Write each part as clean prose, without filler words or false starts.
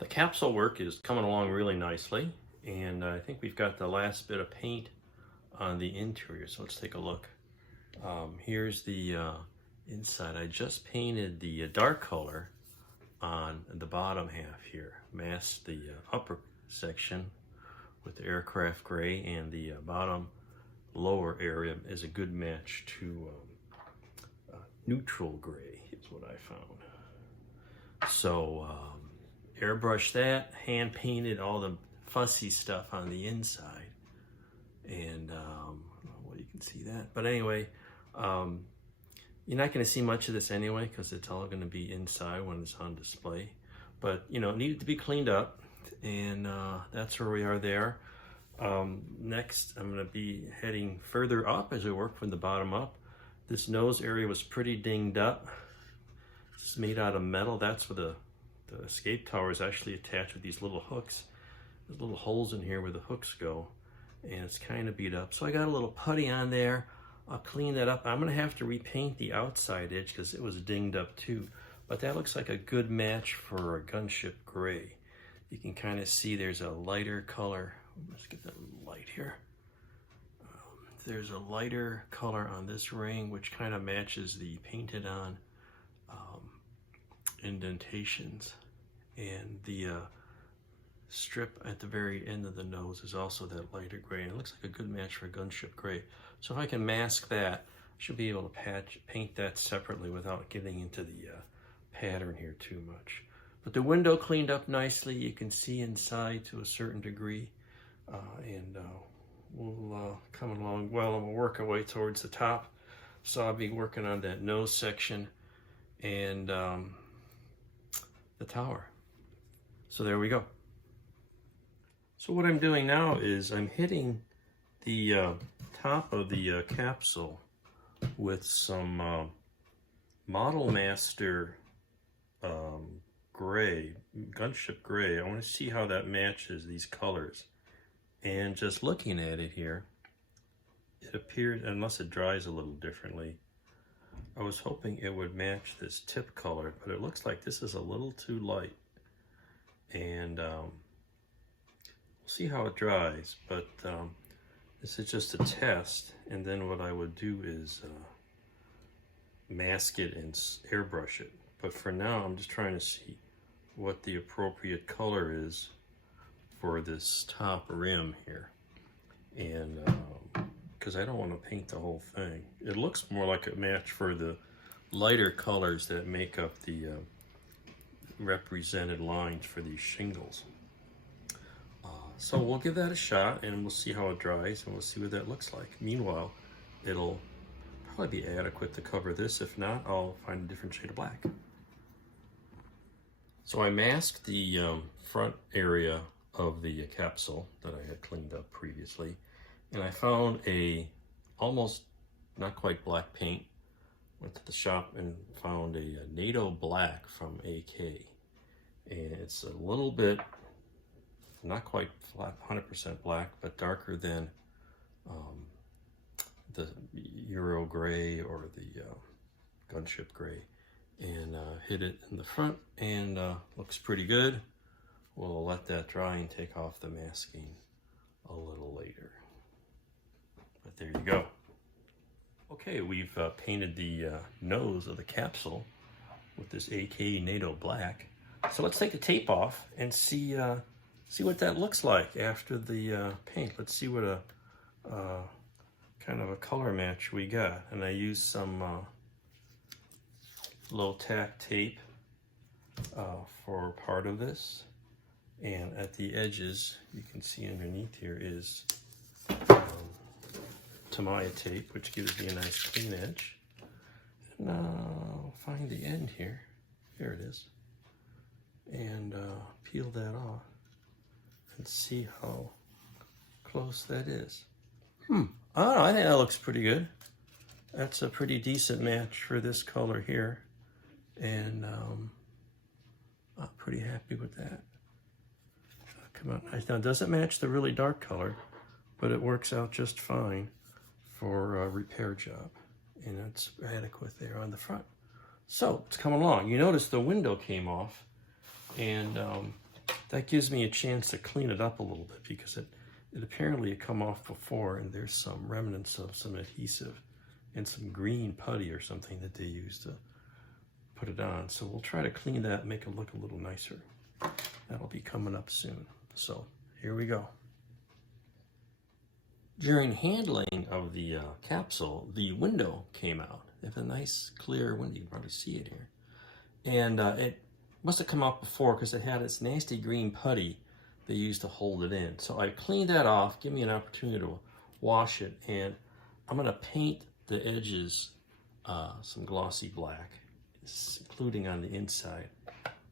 The capsule work is coming along really nicely, and I think we've got the last bit of paint on the interior, so let's take a look. Here's the inside. I just painted the dark color on the bottom half here, masked the upper section with the aircraft gray, and the bottom lower area is a good match to neutral gray is what I found. So airbrush that, hand painted all the fussy stuff on the inside, and well, you can see that. But anyway, you're not going to see much of this anyway because it's all going to be inside when it's on display. But you know, it needed to be cleaned up, and that's where we are there. Next, I'm going to be heading further up as we work from the bottom up. This nose area was pretty dinged up. It's made out of metal. That's where the escape tower is actually attached with these little hooks. There's little holes in here where the hooks go, and it's kind of beat up. So I got a little putty on there. I'll clean that up. I'm going to have to repaint the outside edge because it was dinged up too. But that looks like a good match for a gunship gray. You can kind of see there's a lighter color. Let's get that light here. There's a lighter color on this ring, which kind of matches the painted on indentations, and the strip at the very end of the nose is also that lighter gray, and it looks like a good match for a gunship gray. So if I can mask that, I should be able to paint that separately without getting into the pattern here too much. But the window cleaned up nicely. You can see inside to a certain degree, and we'll come along well, and we'll work our way towards the top. So I'll be working on that nose section and the tower. So there we go. So what I'm doing now is I'm hitting the top of the capsule with some Model Master gray, gunship gray. I want to see how that matches these colors. And just looking at it here, it appears, unless it dries a little differently, I was hoping it would match this tip color, but it looks like this is a little too light. And we'll see how it dries, but this is just a test. And then what I would do is mask it and airbrush it. But for now, I'm just trying to see what the appropriate color is for this top rim here. And because I don't want to paint the whole thing. It looks more like a match for the lighter colors that make up the represented lines for these shingles. So we'll give that a shot, and we'll see how it dries, and we'll see what that looks like. Meanwhile, it'll probably be adequate to cover this. If not, I'll find a different shade of black. So I masked the front area of the capsule that I had cleaned up previously, and I found a almost not quite black paint. Went to the shop and found a NATO black from AK, and it's a little bit not quite flat 100% black, but darker than the Euro gray or the gunship gray, and hit it in the front, and looks pretty good. We'll let that dry and take off the masking a little later. But there you go. Okay, we've painted the nose of the capsule with this AK NATO black. So let's take the tape off and see what that looks like after the paint. Let's see what a kind of a color match we got. And I used some low tack tape for part of this. And at the edges, you can see underneath here is Tamiya tape, which gives me a nice clean edge. And I'll find the end here. Here it is. And peel that off and see how close that is. Oh, I think that looks pretty good. That's a pretty decent match for this color here. And I'm pretty happy with that. Come on, now it doesn't match the really dark color, but it works out just fine for a repair job, and that's adequate there on the front. So it's coming along. You notice the window came off, and that gives me a chance to clean it up a little bit, because it apparently had come off before, and there's some remnants of some adhesive and some green putty or something that they used to put it on. So we'll try to clean that, make it look a little nicer. That'll be coming up soon. So here we go. During handling of the capsule, the window came out. They have a nice clear window. You can probably see it here. And it must have come off before, because it had this nasty green putty they used to hold it in. So I cleaned that off, give me an opportunity to wash it, and I'm gonna paint the edges some glossy black, including on the inside.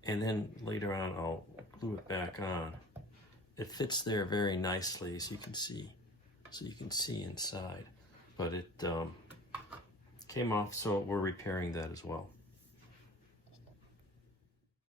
And then later on, I'll glue it back on. It fits there very nicely, as you can see. So you can see inside. But it came off, so we're repairing that as well.